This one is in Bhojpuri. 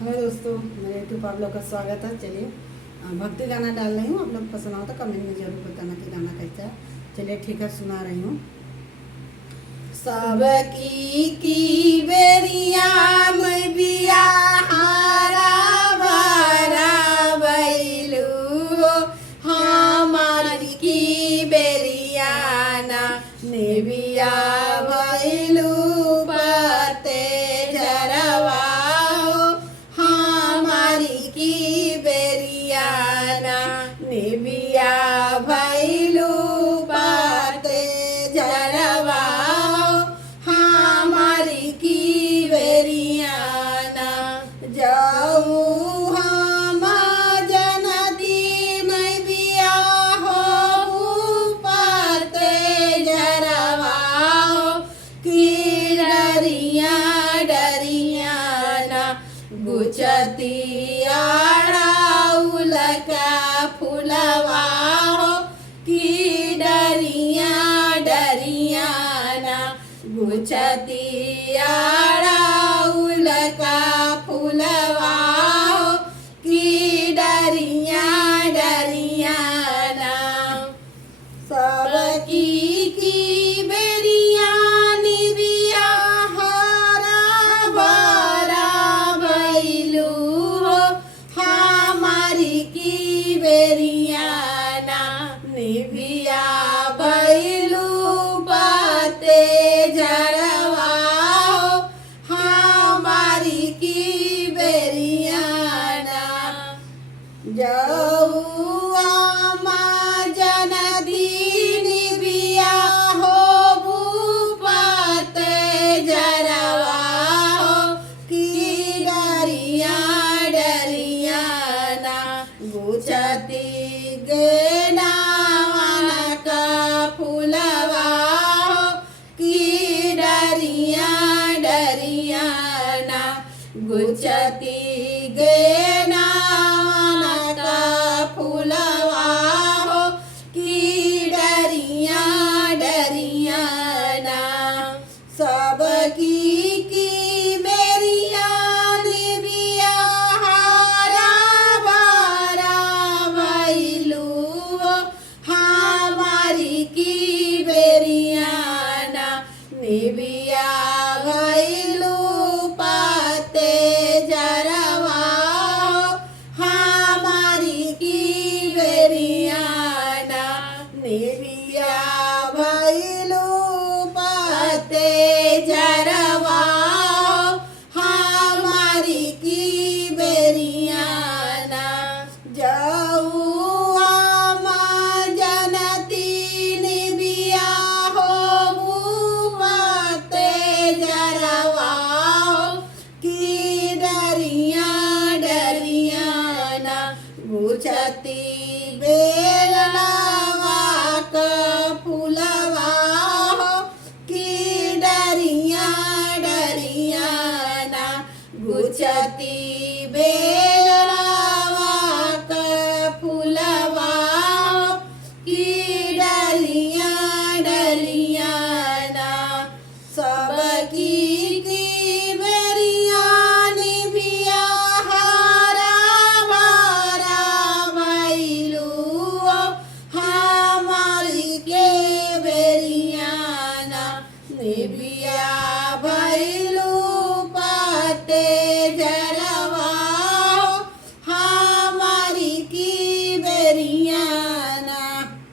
हेलो दोस्तों, मेरे यूट्यूब पर आप लोग का स्वागत है। चलिए भक्ति गाना डाल रही हूँ। आप लोग पसंद हो तो कमेंट में जरूर बताना कि गाना कैसा है। चलिए ठीक है, सुना रही हूँ। सबकी बेरिया में बिया हारा भरा बैलू, हमारी की बेरिया ना नेबिया भैलू पते जरवा, नेबिया भैलू पाते जरवा, हमारी की बेरियाना जाऊ हम जनदी में बिया हो पाते जरवा, की डरिया डरियाना गुचती का फुलवा की डरिया डरियाना गुचती आड़ाउल का फुलवा की डरिया डरियाना। सबकी की बेरिया निबिया हरा भरा भैलू, बेरियाना निबिया भैलू पाते जरवा, हमारी की बेरियाना जाऊ जनदी निबिया हो पाते जरवा, की डरिया डरियाना गुचती गेनावाना का फुलवा की डरिया डरियाना गुचती गेनावाना का फुलवा की डरिया डरियाना। सबकी की बेरिया निबिया हारा भरा भैलू, हमारी की बेरियाना निबिया भैलू पाते जरवा, हमारी की बेरियाना निबिया भैलू पाते जरवा, हमारी की बेरियाना जाऊ गुचती बेलवा का फुलवा की डरिया डरियाना गुचती